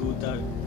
2-4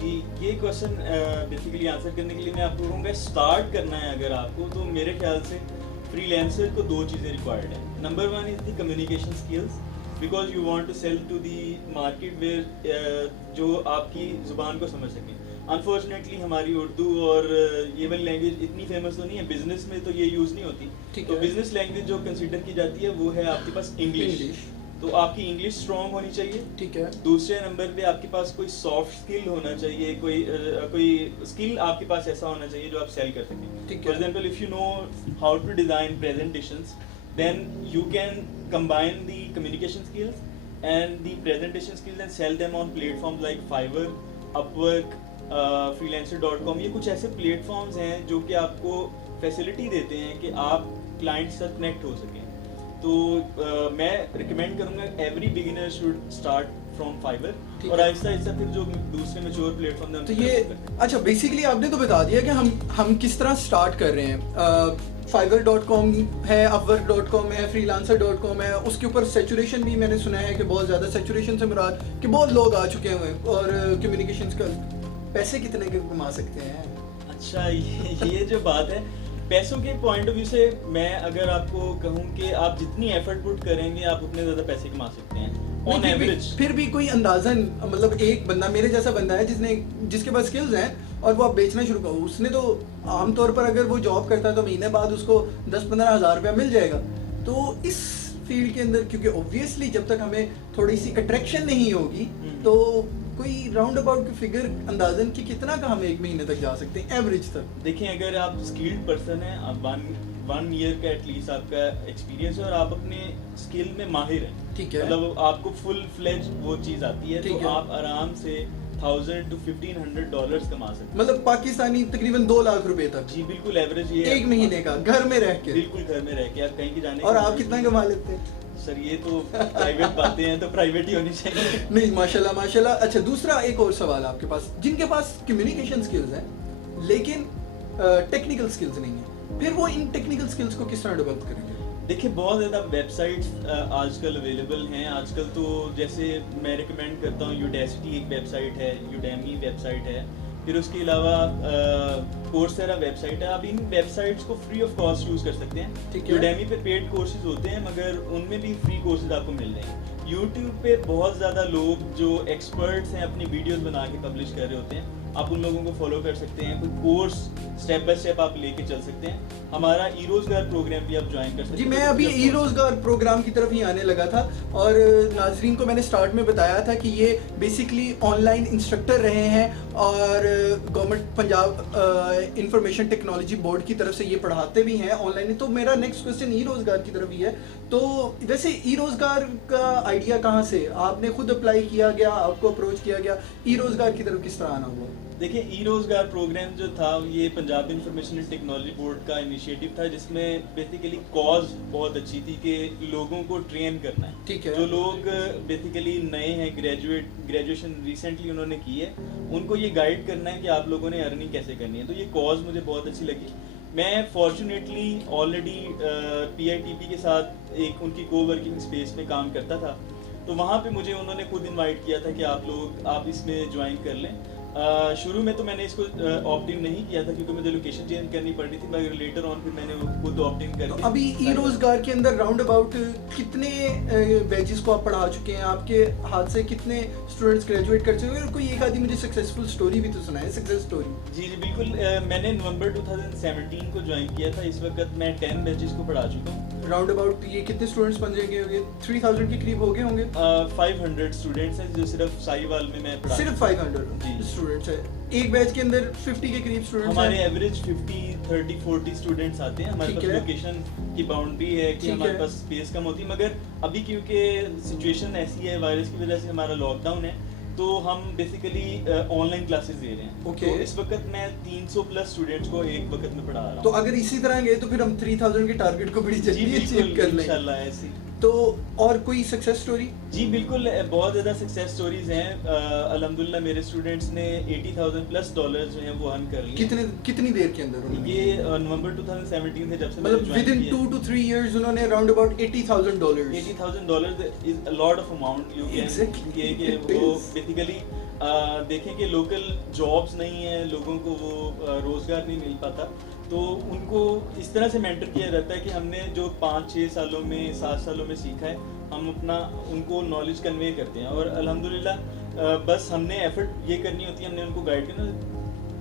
جی یہ question basically answer کرنے کے لیے میں آپ کو کہوں گا اسٹارٹ کرنا ہے اگر آپ کو تو میرے خیال سے فری لینسر کو 2 چیزیں ریکوائرڈ ہیں. Number 1 is the communication skills, because you want to sell to the market where جو آپ کی زبان کو سمجھ سکیں. انفارچونیٹلی ہماری اردو اور یہ والی لینگویج اتنی فیمس تو نہیں ہے, بزنس میں تو یہ یوز نہیں ہوتی. تو بزنس لینگویج جو کنسیڈر کی جاتی ہے وہ ہے آپ کے پاس انگلش. تو آپ کی انگلش اسٹرانگ ہونی چاہیے. ٹھیک ہے. دوسرے نمبر پہ آپ کے پاس کوئی سافٹ اسکل ہونا چاہیے, کوئی اسکل آپ کے پاس ایسا ہونا چاہیے جو آپ سیل کر سکیں. For example if you know how to design presentations, then you can combine the communication skills and the presentation skills and sell them on platforms like Fiverr, Upwork, freelancer.com. یہ کچھ ایسے plate forms ہیں جو کہ آپ کو facility دیتے ہیں کہ آپ کلائنٹ سے کنیکٹ ہو سکیں. تو میں ریکمینڈ کروں گا every beginner should start from Fiverr, اور آہستہ آہستہ پھر جو دوسرے میچور پلیٹ فارم. تو یہ اچھا بیسیکلی آپ نے تو بتا دیا کہ ہم کس طرح اسٹارٹ کر رہے ہیں. fiverr.com ہے, upwork.com ہے, freelancer.com ہے. اس کے اوپر سیچوریشن بھی میں نے سنا ہے کہ بہت زیادہ سیچوریشن سے مراد کہ بہت لوگ آ چکے ہوئے ہیں, اور کمیونیکیشن کا پیسے کتنے کے کما سکتے ہیں. اچھا یہ جو بات ہے پیسوں کے پوائنٹ آف ویو سے, میں اگر آپ کو کہوں کہ آپ جتنی ایفرٹ پٹ کریں گے آپ اتنے زیادہ پیسے کما سکتے ہیں آن ایوریج. پھر بھی کوئی اندازاً مطلب ایک بندہ میرے جیسا بندہ ہے جس کے پاس اسکلز ہیں اور وہ اب بیچنا شروع کرو, اس نے تو عام طور پر اگر وہ جاب کرتا ہے تو مہینے بعد اس کو 10-15 ہزار روپیہ مل جائے گا. تو اس فیلڈ کے اندر کیونکہ اوبویسلی جب تک ہمیں تھوڑی سی اٹریکشن نہیں ہوگی تو کوئی راؤنڈ اباؤٹ کی فگر اندازن کہ کتنا کا ہم ایک مہینے تک جا سکتے ہیں ایوریج تک. دیکھیں اگر آپ اسکلڈ پرسن ہیں, آپ 1 ایئر کا ایٹ لیسٹ آپ کا ایکسپیرینس ہے اور آپ اپنے اسکل میں ماہر ہیں, ٹھیک ہے, مطلب آپ کو فل فلیج وہ چیز آتی ہے, تو آپ آرام سے $1,000 to $1,500 کما سکتے ہیں, مطلب پاکستانی تقریباً 2 لاکھ روپے تک. جی بالکل ایوریج یہ ایک مہینے کا گھر میں رہ کے. بالکل گھر میں رہ کے آپ کہیں کی جانے. اور آپ کتنا کما لیتے ہیں سر؟ یہ تو پرائیویٹ باتیں ہیں, تو پرائیویٹ ہی ہونی چاہیے. نہیں ماشاءاللہ ماشاءاللہ. اچھا دوسرا ایک اور سوال آپ کے پاس, جن کے پاس کمیونیکیشن اسکلز ہیں لیکن ٹیکنیکل اسکلز نہیں ہیں, پھر وہ ان ٹیکنیکل اسکلز کو کس طرح ڈیولپ کریں گے؟ دیکھیں بہت زیادہ ویب سائٹس آج کل اویلیبل ہیں. آج کل تو جیسے میں ریکمینڈ کرتا ہوں یوڈیسٹی ایک ویب سائٹ ہے, یوڈیمی ویب سائٹ ہے, پھر اس کے علاوہ کورسیرا ویب سائٹ ہے. آپ ان ویب سائٹس کو فری آف کاسٹ یوز کر سکتے ہیں. یوڈیمی پہ پیڈ کورسز ہوتے ہیں مگر ان میں بھی فری کورسز آپ کو مل جائیں گے. یوٹیوب پہ بہت زیادہ لوگ جو ایکسپرٹس ہیں اپنی ویڈیوز بنا کے پبلش کر رہے ہوتے ہیں, آپ ان لوگوں کو فالو کر سکتے ہیں. کوئی کورس اسٹیپ بائی اسٹیپ آپ لے کے چل سکتے ہیں. ہمارا ای روزگار پروگرام بھی آپ جوائن کر سکتے ہیں. جی میں ابھی ای روزگار پروگرام کی طرف ہی آنے لگا تھا, اور ناظرین کو میں نے سٹارٹ میں بتایا تھا کہ یہ بیسیکلی آن لائن انسٹرکٹر رہے ہیں اور government Punjab information technology board کی طرف سے یہ پڑھاتے بھی ہیں آن لائن. تو میرا نیکسٹ کوسچن ای روزگار کی طرف ہی ہے. تو ویسے ای روزگار کا آئیڈیا کہاں سے, آپ نے خود اپلائی کیا گیا, آپ کو اپروچ کیا گیا, ای روزگار کی طرف کس طرح آنا ہوا؟ دیکھیں ای روزگار پروگرام جو تھا یہ پنجاب انفارمیشن ٹیکنالوجی بورڈ کا انیشیٹو تھا, جس میں بیسیکلی کاز بہت اچھی تھی کہ لوگوں کو ٹرین کرنا ہے. ٹھیک ہے, جو لوگ بیسیکلی نئے ہیں, گریجویشن ریسنٹلی انہوں نے کی ہے, ان کو یہ گائیڈ کرنا ہے کہ آپ لوگوں نے ارننگ کیسے کرنی ہے. تو یہ کاز مجھے بہت اچھی لگی. میں fortunately already P I T P کے ساتھ ایک ان کی کو ورکنگ اسپیس میں کام کرتا تھا, تو وہاں پہ مجھے انہوں نے خود انوائٹ کیا تھا کہ آپ اس میں جوائن کر لیں. شروع میں تو میں نے اس کو آپٹ ان نہیں کیا تھا کیونکہ مجھے لوکیشن چینج کرنی پڑ رہی تھی, مگر لیٹر آن پھر میں نے خود آپٹ ان کر دیا. ابھی ای روزگار کے اندر راؤنڈ اباؤٹ کتنے بیچز کو آپ پڑھا چکے ہیں, آپ کے ہاتھ سے کتنے اسٹوڈنٹس گریجویٹ کر چکے ہیں, اور کوئی ایک آدھی مجھے سکسیزفل اسٹوری بھی تو سنائیں, سکسیز اسٹوری. جی بالکل, میں نے نومبر 2017 کو جوائن کیا تھا. اس وقت میں 10 بیچز کو پڑھا چکا ہوں. راؤنڈ اباؤٹ یہ کتنے اسٹوڈنٹس بن جائیں گے؟ 3000 کے قریب ہو گئے ہوں گے. 500 اسٹوڈنٹس ہیں جو صرف سائیوال میں پڑھا. صرف 500 اسٹوڈنٹس ہیں ایک بیچ کے اندر. 50 کے قریب اسٹوڈنٹس ہمارے ایوریج 50-30-40 اسٹوڈنٹس آتے ہیں. ہمارے پاس لوکیشن کی باؤنڈری ہے کہ ہمارے پاس اسپیس کم ہوتی ہے, مگر ابھی کیونکہ سچویشن ایسی ہے وائرس کی وجہ سے ہمارا لاک ڈاؤن ہے, تو ہم بیسیکلی آن لائن کلاسز دے رہے ہیں. تو اس وقت میں 300+ اسٹوڈنٹس کو ایک وقت میں پڑھا رہا ہوں. تو اگر اسی طرح گئے تو پھر ہم 3000 کے ٹارگیٹ کو بڑی جلدی اچیو کر لیں انشاءاللہ. ایسی تو اور کوئی سکسیس اسٹوری؟ جی بالکل, بہت زیادہ سکسیس اسٹوریز ہیں. الحمدللہ میرے اسٹوڈنٹس نے $80,000+ جو ہیں وہ ارن کر لیے. کتنی دیر کے اندر؟ یہ نومبر 2017 سے جب سے مطلب ود ان 2 to 3 years انہوں نے round about $80,000 $80,000 is a lot of amount. you can کہ وہ بیسیکلی دیکھیں کہ لوکل جابس نہیں ہیں, لوگوں کو وہ روزگار نہیں مل پاتا, تو ان کو اس طرح سے مینٹر کیا جاتا ہے کہ ہم نے جو 5-6 سالوں میں 7 سالوں میں سیکھا ہے ہم اپنا ان کو نالج کنوے کرتے ہیں. اور الحمدللہ بس ہم نے ایفرٹ یہ کرنی ہوتی ہے, ہم نے ان کو گائڈ کرنا,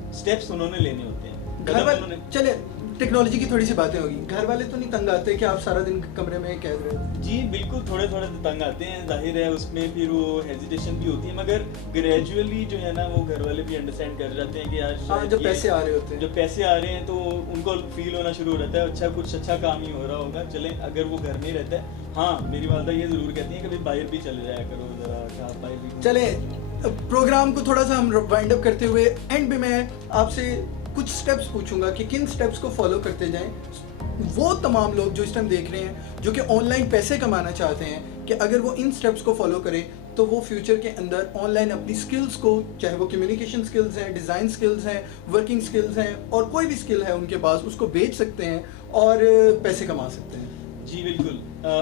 اسٹیپس انہوں نے لینے ہوتے ہیں. گھر والے چلے ٹیکنالوجی کی تھوڑی سی باتیں ہوگی, گھر والے تو نہیں تنگ آتے کہ آپ سارا دن کمرے میں قید رہے؟ جی بالکل, تھوڑے تنگ آتے ہیں, ظاہر ہے اس میں پھر وہ ہیزیٹیشن بھی ہوتی ہے, مگر گریجولی جو ہے نا وہ گھر والے بھی انڈرسٹینڈ کر جاتے ہیں کہ یار جب پیسے آ رہے ہوتے ہیں, جب پیسے آ رہے ہیں تو ان کو فیل ہونا شروع ہو جاتا ہے اچھا کچھ اچھا کام ہی ہو رہا ہوگا, چلیں اگر وہ گھر میں ہی رہتا ہے. ہاں میری والدہ یہ ضرور کہتی ہیں کہ بھائی باہر بھی چلے جایا کرو ذرا, باہر بھی. چلیں پروگرام کو تھوڑا سا ہم وائنڈ اپ کرتے ہوئے اینڈ پہ میں آپ سے کچھ سٹیپس پوچھوں گا کہ کن سٹیپس کو فالو کرتے جائیں وہ تمام لوگ جو اس ٹائم دیکھ رہے ہیں جو کہ آن لائن پیسے کمانا چاہتے ہیں, کہ اگر وہ ان سٹیپس کو فالو کریں تو وہ فیوچر کے اندر آن لائن اپنی سکلز کو, چاہے وہ کمیونیکیشن سکلز ہیں, ڈیزائن سکلز ہیں, ورکنگ سکلز ہیں, اور کوئی بھی سکل ہے ان کے پاس, اس کو بیچ سکتے ہیں اور پیسے کما سکتے ہیں. جی بالکل,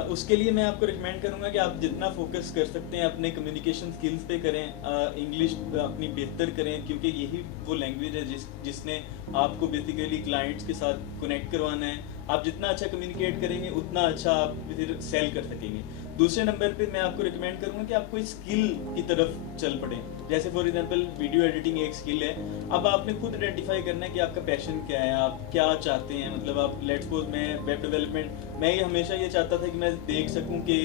اس کے لیے میں آپ کو ریکمینڈ کروں گا کہ آپ جتنا فوکس کر سکتے ہیں اپنے کمیونیکیشن سکلز پہ کریں, انگلش اپنی بہتر کریں, کیونکہ یہی وہ لینگویج ہے جس نے آپ کو بیسیکلی کلائنٹس کے ساتھ کنیکٹ کروانا ہے. آپ جتنا اچھا کمیونیکیٹ کریں گے اتنا اچھا آپ پھر سیل کر سکیں گے. دوسرے نمبر پہ میں آپ کو ریکمینڈ کروں گا کہ آپ کوئی اسکل کی طرف چل پڑیں, جیسے فار ایگزامپل ویڈیو ایڈیٹنگ ایک اسکل ہے. اب آپ نے خود آئیڈینٹیفائی کرنا ہے کہ آپ کا پیشن کیا ہے, آپ کیا چاہتے ہیں. مطلب آپ لیٹ سپوز میں ویب ڈیولپمنٹ, میں یہ ہمیشہ یہ چاہتا تھا کہ میں دیکھ سکوں کہ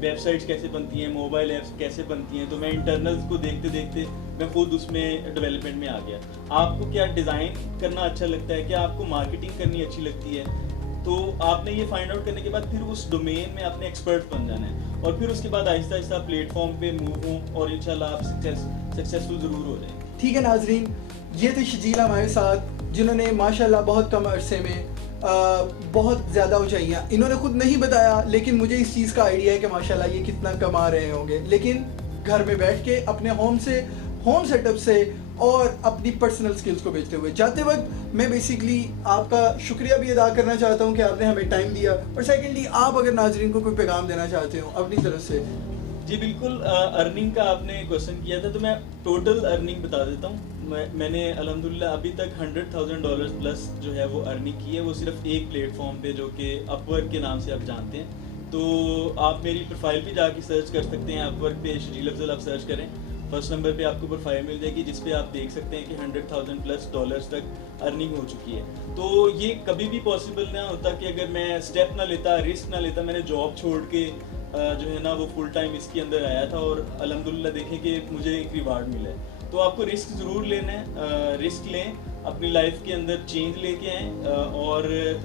ویب سائٹس کیسے بنتی ہیں, موبائل ایپس کیسے بنتی ہیں, تو میں انٹرنلز کو دیکھتے دیکھتے میں خود اس میں ڈیولپمنٹ میں آ گیا. آپ کو کیا ڈیزائن کرنا اچھا لگتا ہے, کیا آپ کو مارکیٹنگ کرنی اچھی لگتی ہے, تو آپ نے یہ فائنڈ آؤٹ کرنے کے بعد پھر اس ڈومین میں آپ نے ایکسپرٹ بن جانا ہے, اور پھر اس کے بعد آہستہ آہستہ پلیٹ فارم پہ موو ہوں اور انشاءاللہ آپ سکسیسفل ضرور ہو جائیں. ٹھیک ہے ناظرین, یہ تھے شجیل ہمارے ساتھ جنہوں نے ماشاءاللہ بہت کم عرصے میں بہت زیادہ اونچائیاں, انہوں نے خود نہیں بتایا لیکن مجھے اس چیز کا آئیڈیا ہے کہ ماشاءاللہ یہ کتنا کما رہے ہوں گے, لیکن گھر میں بیٹھ کے اپنے ہوم سیٹ اپ سے اور اپنی پرسنل سکلز کو بیچتے ہوئے. جاتے وقت میں بیسیکلی آپ کا شکریہ بھی ادا کرنا چاہتا ہوں کہ آپ نے ہمیں ٹائم دیا, اور سیکنڈلی آپ اگر ناظرین کو کوئی پیغام دینا چاہتے ہو اپنی طرف سے. جی بالکل, ارننگ کا آپ نے کوشچن کیا تھا تو میں ٹوٹل ارننگ بتا دیتا ہوں. میں نے الحمدللہ ابھی تک $100,000 پلس جو ہے وہ ارننگ کی ہے, وہ صرف ایک پلیٹ فارم پہ جو کہ اپ ورک کے نام سے آپ جانتے ہیں. تو آپ میری پروفائل پہ جا کے سرچ کر سکتے ہیں, اپ ورک پہ شجیل افضل آپ سرچ کریں, فرسٹ نمبر پہ آپ کو پروفائل مل جائے گی جس پہ آپ دیکھ سکتے ہیں کہ $100,000+ تک ارننگ ہو چکی ہے. تو یہ کبھی بھی پاسبل نہ ہوتا کہ اگر میں اسٹیپ نہ لیتا, رسک نہ لیتا. میں نے جاب چھوڑ کے جو ہے نا وہ فل ٹائم اس کے اندر آیا تھا, اور الحمدللہ دیکھیں کہ مجھے ایک ریوارڈ ملا ہے. تو آپ کو رسک ضرور لینا ہے, رسک لیں, اپنی لائف کے اندر چینج لے کے آئیں اور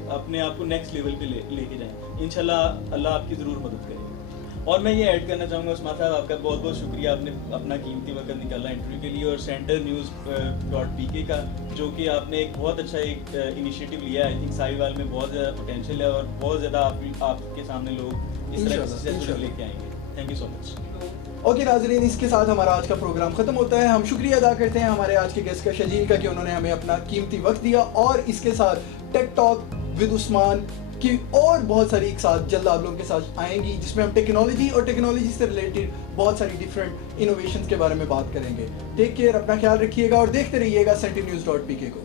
اپنے آپ کو نیکسٹ لیول پہ لے کے جائیں. انشاءاللہ اللہ آپ کی ضرور مدد کرے گا. اور میں یہ ایڈ کرنا چاہوں گا عثمان صاحب, آپ کا بہت بہت شکریہ, آپ نے اپنا قیمتی وقت نکالا انٹرویو کے لیے, اور CenterNews.pk کا جو کہ آپ نے ایک بہت اچھا ایک انیشیٹو لیا ہے. آئی تھنک ساہیوال میں بہت زیادہ پوٹینشیل ہے اور بہت زیادہ آپ کے سامنے لوگ اس طرح سکسیسفل لے کے آئیں گے. Thank you so much. Okay ناظرین, اس کے ساتھ ہمارا آج کا پروگرام ختم ہوتا ہے. ہم شکریہ ادا کرتے ہیں ہمارے آج کے گیسٹ کا, شجیل کا, کہ انہوں نے ہمیں اپنا قیمتی وقت دیا, اور اس کے ساتھ ٹیک ٹاک ود عثمان کی اور بہت ساری ایک ساتھ جلد آپ لوگوں کے ساتھ آئیں گی, جس میں ہم ٹیکنالوجی اور ٹیکنالوجی سے ریلیٹڈ بہت ساری ڈفرینٹ انوویشنز کے بارے میں بات کریں گے. ٹیک کیئر, اپنا خیال رکھیے گا اور دیکھتے رہیے گا CenterNews.pk کو.